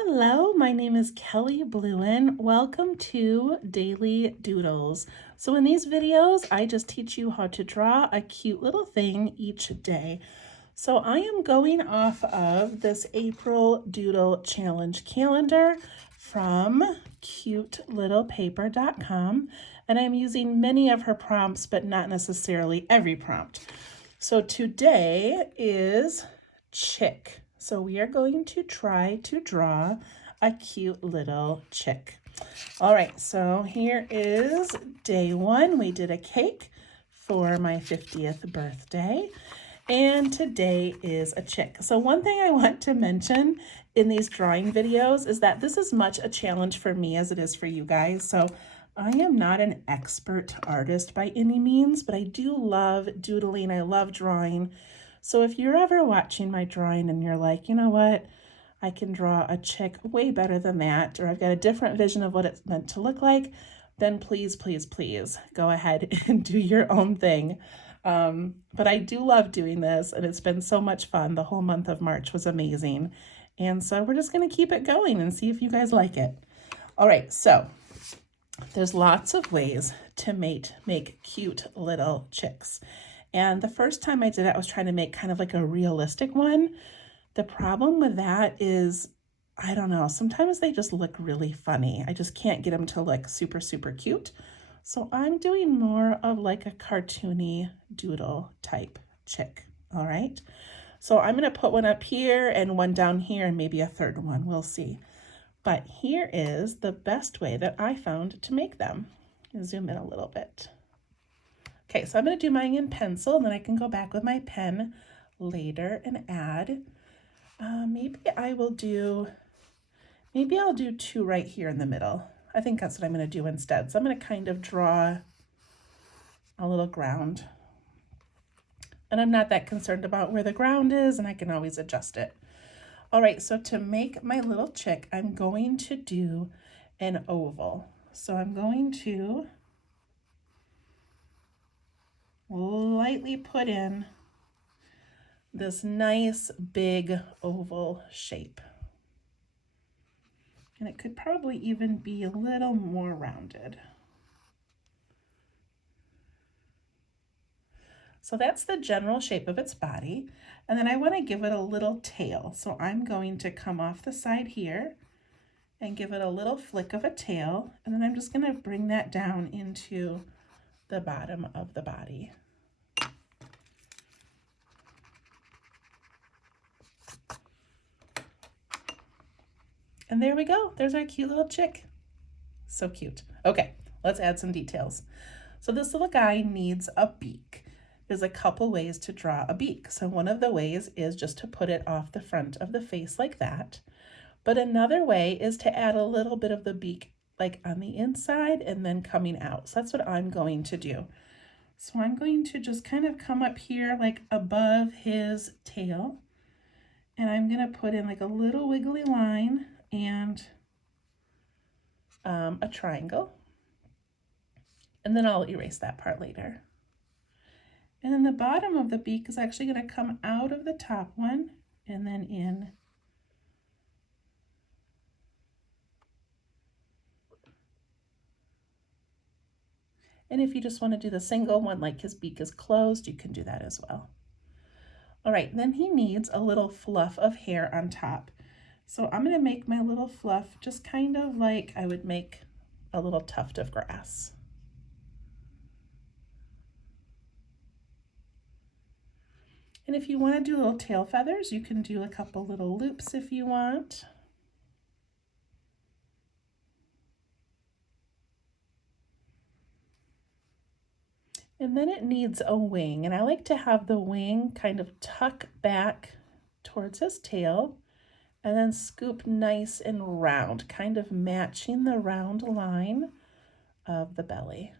Hello, my name is Kelly Bluen. Welcome to Daily Doodles. So in these videos, I just teach you how to draw a cute little thing each day. So I am going off of this April Doodle Challenge calendar from cutelittlepaper.com, and I'm using many of her prompts, but not necessarily every prompt. So today is chick. So we are going to try to draw a cute little chick. All right, so here is day one. We did a cake for my 50th birthday. And today is a chick. So one thing I want to mention in these drawing videos is that this is much a challenge for me as it is for you guys. So I am not an expert artist by any means, but I do love doodling. I love drawing. So if you're ever watching my drawing and you're like, you know what, I can draw a chick way better than that, or I've got a different vision of what it's meant to look like, then please, please, please go ahead and do your own thing. But I do love doing this, and it's been so much fun. The whole month of March was amazing. And so we're just going to keep it going and see if you guys like it. All right, so there's lots of ways to make cute little chicks. And the first time I did it, I was trying to make kind of like a realistic one. The problem with that is, I don't know, sometimes they just look really funny. I just can't get them to look super, super cute. So I'm doing more of like a cartoony doodle type chick, all right? So I'm gonna put one up here and one down here and maybe a third one, we'll see. But here is the best way that I found to make them. I'll zoom in a little bit. Okay, so I'm gonna do mine in pencil, and then I can go back with my pen later and add. Maybe I'll do two right here in the middle. I think that's what I'm gonna do instead. So I'm gonna kind of draw a little ground. And I'm not that concerned about where the ground is, and I can always adjust it. All right, so to make my little chick, I'm going to do an oval. So I'm going to lightly put in this nice big oval shape. And it could probably even be a little more rounded. So that's the general shape of its body. And then I want to give it a little tail. So I'm going to come off the side here and give it a little flick of a tail. And then I'm just going to bring that down into the bottom of the body. And there we go. There's our cute little chick. So cute. Okay, let's add some details. So this little guy needs a beak. There's a couple ways to draw a beak. So one of the ways is just to put it off the front of the face like that. But another way is to add a little bit of the beak like on the inside and then coming out. So that's what I'm going to do. So I'm going to just kind of come up here like above his tail. And I'm going to put in like a little wiggly line and a triangle. And then I'll erase that part later. And then the bottom of the beak is actually going to come out of the top one and then in. And if you just want to do the single one, like his beak is closed, you can do that as well. All right, then he needs a little fluff of hair on top. So I'm going to make my little fluff just kind of like I would make a little tuft of grass. And if you want to do little tail feathers, you can do a couple little loops if you want. And then it needs a wing, and I like to have the wing kind of tuck back towards his tail and then scoop nice and round, kind of matching the round line of the belly.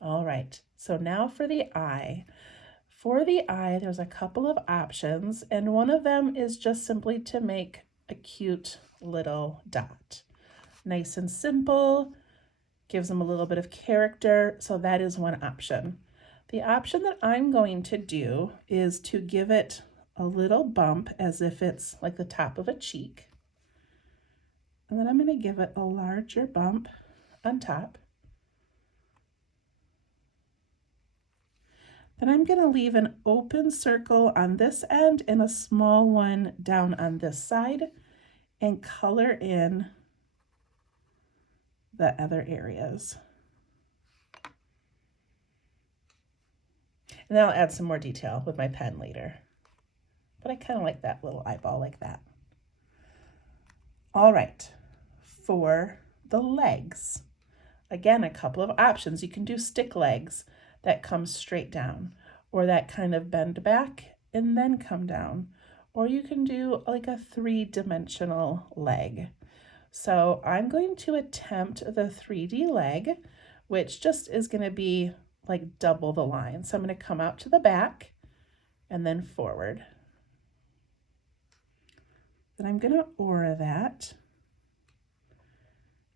All right, so now for the eye. For the eye, there's a couple of options, and one of them is just simply to make a cute little dot. Nice and simple, gives them a little bit of character, so that is one option. The option that I'm going to do is to give it a little bump as if it's like the top of a cheek. And then I'm going to give it a larger bump on top. Then I'm going to leave an open circle on this end and a small one down on this side and color in the other areas. And then I'll add some more detail with my pen later. But I kind of like that little eyeball like that. All right, for the legs, again, a couple of options. You can do stick legs that come straight down, or that kind of bend back and then come down, or you can do like a 3-dimensional leg. So I'm going to attempt the 3D leg, which just is going to be like double the line. So I'm going to come out to the back and then forward. Then I'm going to aura that.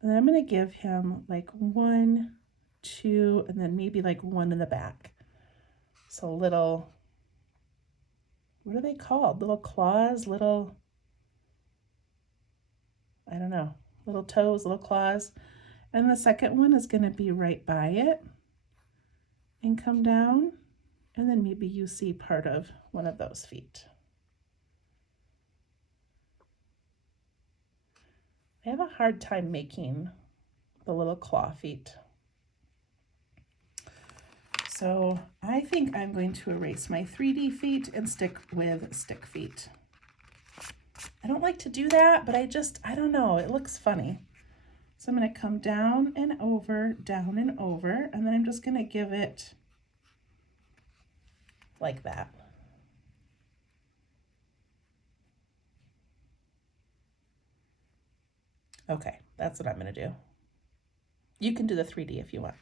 And then I'm going to give him like 1, 2, and then maybe like 1 in the back. So little, what are they called? Little claws, little, I don't know, little toes, little claws. And the second one is going to be right by it and come down. And then maybe you see part of one of those feet. I have a hard time making the little claw feet. So I think I'm going to erase my 3D feet and stick with stick feet. I don't like to do that, but I don't know, it looks funny. So I'm going to come down and over, and then I'm just going to give it like that. Okay, that's what I'm going to do. You can do the 3D if you want.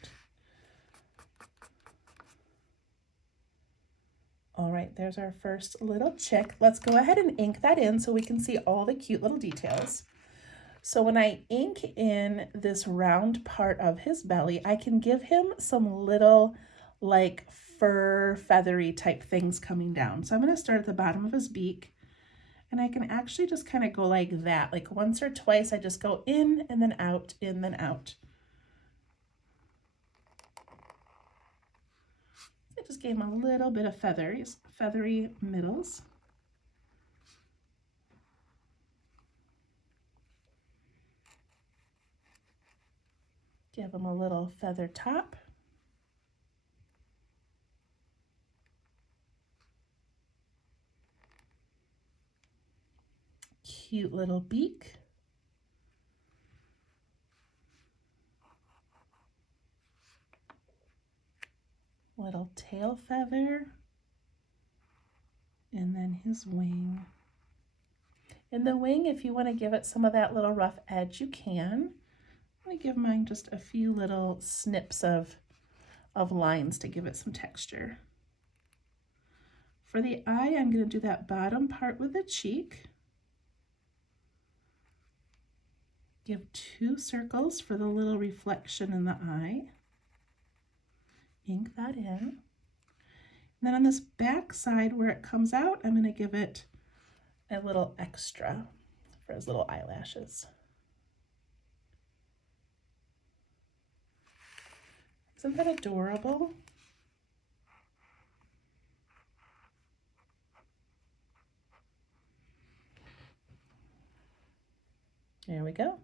All right, there's our first little chick. Let's go ahead and ink that in so we can see all the cute little details. So when I ink in this round part of his belly, I can give him some little like fur, feathery type things coming down. So I'm going to start at the bottom of his beak, and I can actually just kind of go like that. Like once or twice, I just go in and then out, in, then out. I just gave him a little bit of feathery middles. Give him a little feather top. Cute little beak. Little tail feather. And then his wing. In the wing, if you want to give it some of that little rough edge, you can. I'm going to give mine just a few little snips of lines to give it some texture. For the eye, I'm going to do that bottom part with the cheek. Give 2 circles for the little reflection in the eye. Ink that in. And then on this back side where it comes out, I'm going to give it a little extra for his little eyelashes. Isn't that adorable? There we go.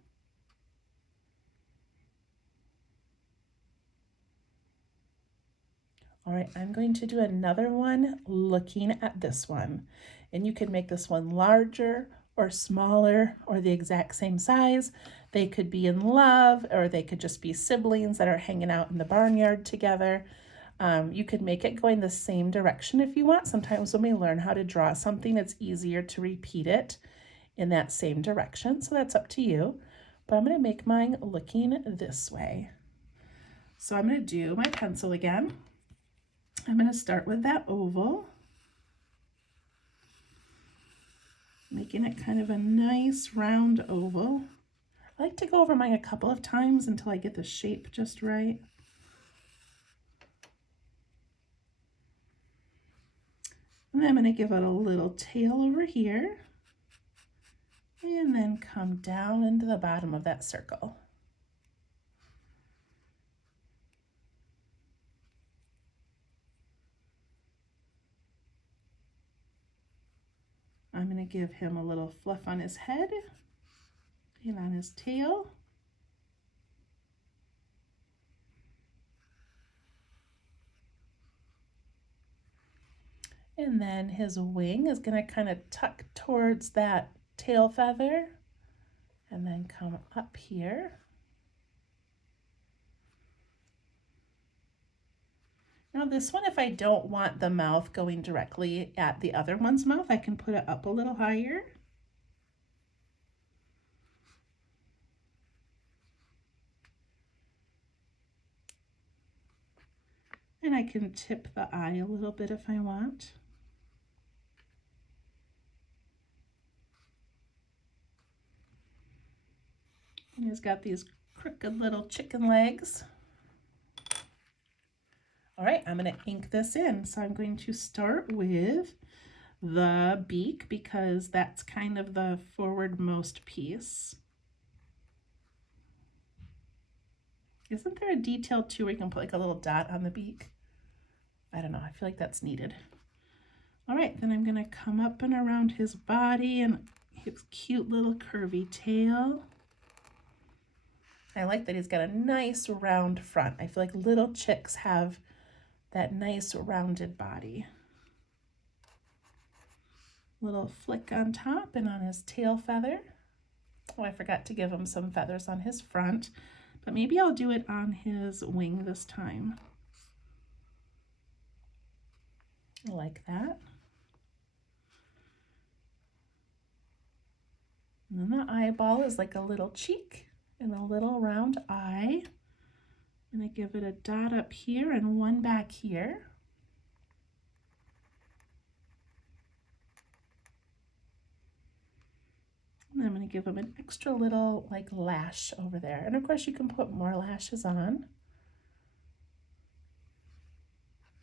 All right, I'm going to do another one looking at this one. And you can make this one larger or smaller or the exact same size. They could be in love, or they could just be siblings that are hanging out in the barnyard together. You could make it going the same direction if you want. Sometimes when we learn how to draw something, it's easier to repeat it in that same direction. So that's up to you. But I'm going to make mine looking this way. So I'm going to do my pencil again. I'm going to start with that oval, making it kind of a nice round oval. I like to go over mine a couple of times until I get the shape just right. And I'm going to give it a little tail over here and then come down into the bottom of that circle. I'm going to give him a little fluff on his head and on his tail. And then his wing is going to kind of tuck towards that tail feather and then come up here. Now this one, if I don't want the mouth going directly at the other one's mouth, I can put it up a little higher. And I can tip the eye a little bit if I want. And he's got these crooked little chicken legs. All right, I'm going to ink this in. So I'm going to start with the beak because that's kind of the forwardmost piece. Isn't there a detail too where you can put like a little dot on the beak? I don't know, I feel like that's needed. All right, then I'm gonna come up and around his body and his cute little curvy tail. I like that he's got a nice round front. I feel like little chicks have that nice rounded body. Little flick on top and on his tail feather. Oh, I forgot to give him some feathers on his front, but maybe I'll do it on his wing this time. Like that. And then the eyeball is like a little cheek and a little round eye. I'm going to give it a dot up here and one back here. And I'm going to give him an extra little like lash over there. And of course you can put more lashes on.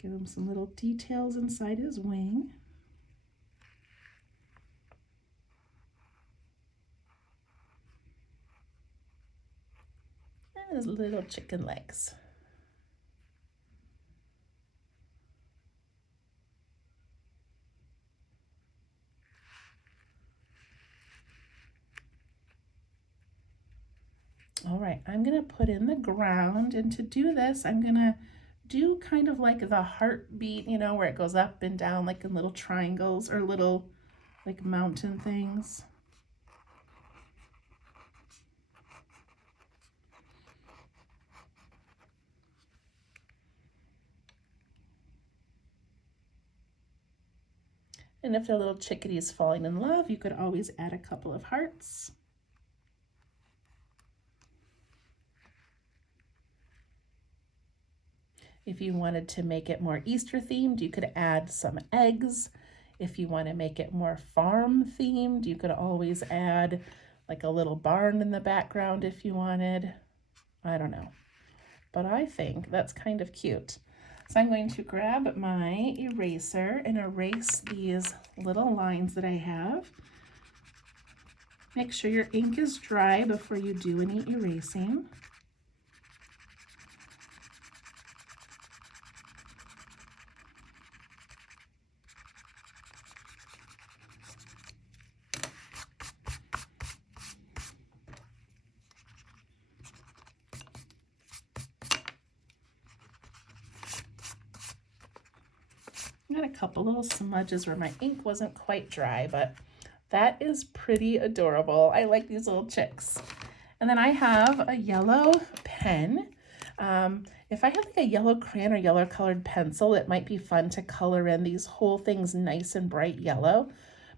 Give him some little details inside his wing. And his little chicken legs. All right, I'm gonna put in the ground, and to do this, I'm gonna do kind of like the heartbeat, you know, where it goes up and down like in little triangles or little like mountain things. And if the little chickadee is falling in love, you could always add a couple of hearts. If you wanted to make it more Easter themed, you could add some eggs. If you want to make it more farm themed, you could always add like a little barn in the background if you wanted. I don't know, but I think that's kind of cute. So I'm going to grab my eraser and erase these little lines that I have. Make sure your ink is dry before you do any erasing. I got a couple little smudges where my ink wasn't quite dry, but that is pretty adorable. I like these little chicks. And then I have a yellow pen. If I had like a yellow crayon or yellow colored pencil, it might be fun to color in these whole things nice and bright yellow.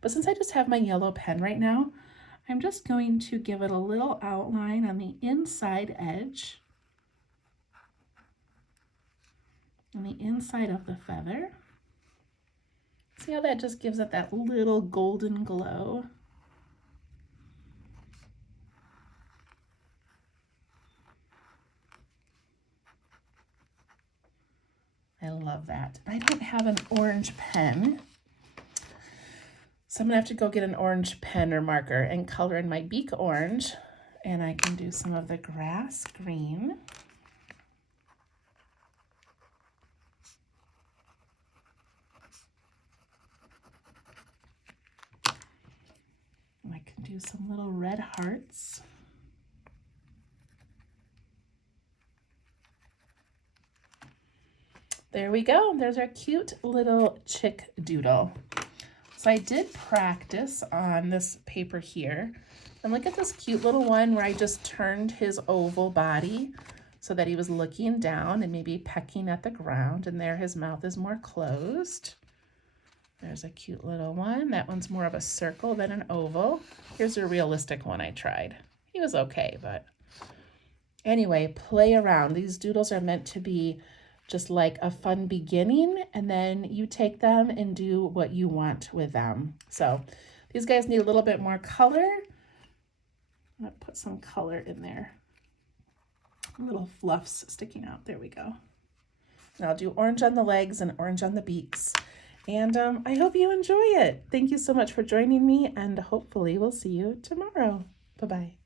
But since I just have my yellow pen right now, I'm just going to give it a little outline on the inside edge, on the inside of the feather. See how that just gives it that little golden glow? I love that. I don't have an orange pen, So I'm gonna have to go get an orange pen or marker and color in my beak orange, and I can do some of the grass green. And I can do some little red hearts. There we go. There's our cute little chick doodle. So I did practice on this paper here. And look at this cute little one where I just turned his oval body so that he was looking down and maybe pecking at the ground. And there his mouth is more closed. There's a cute little one. That one's more of a circle than an oval. Here's a realistic one I tried. He was okay, but anyway, play around. These doodles are meant to be just like a fun beginning, and then you take them and do what you want with them. So these guys need a little bit more color. I'm gonna put some color in there. Little fluffs sticking out. There we go. And I'll do orange on the legs and orange on the beaks. And I hope you enjoy it. Thank you so much for joining me, and hopefully we'll see you tomorrow. Bye-bye.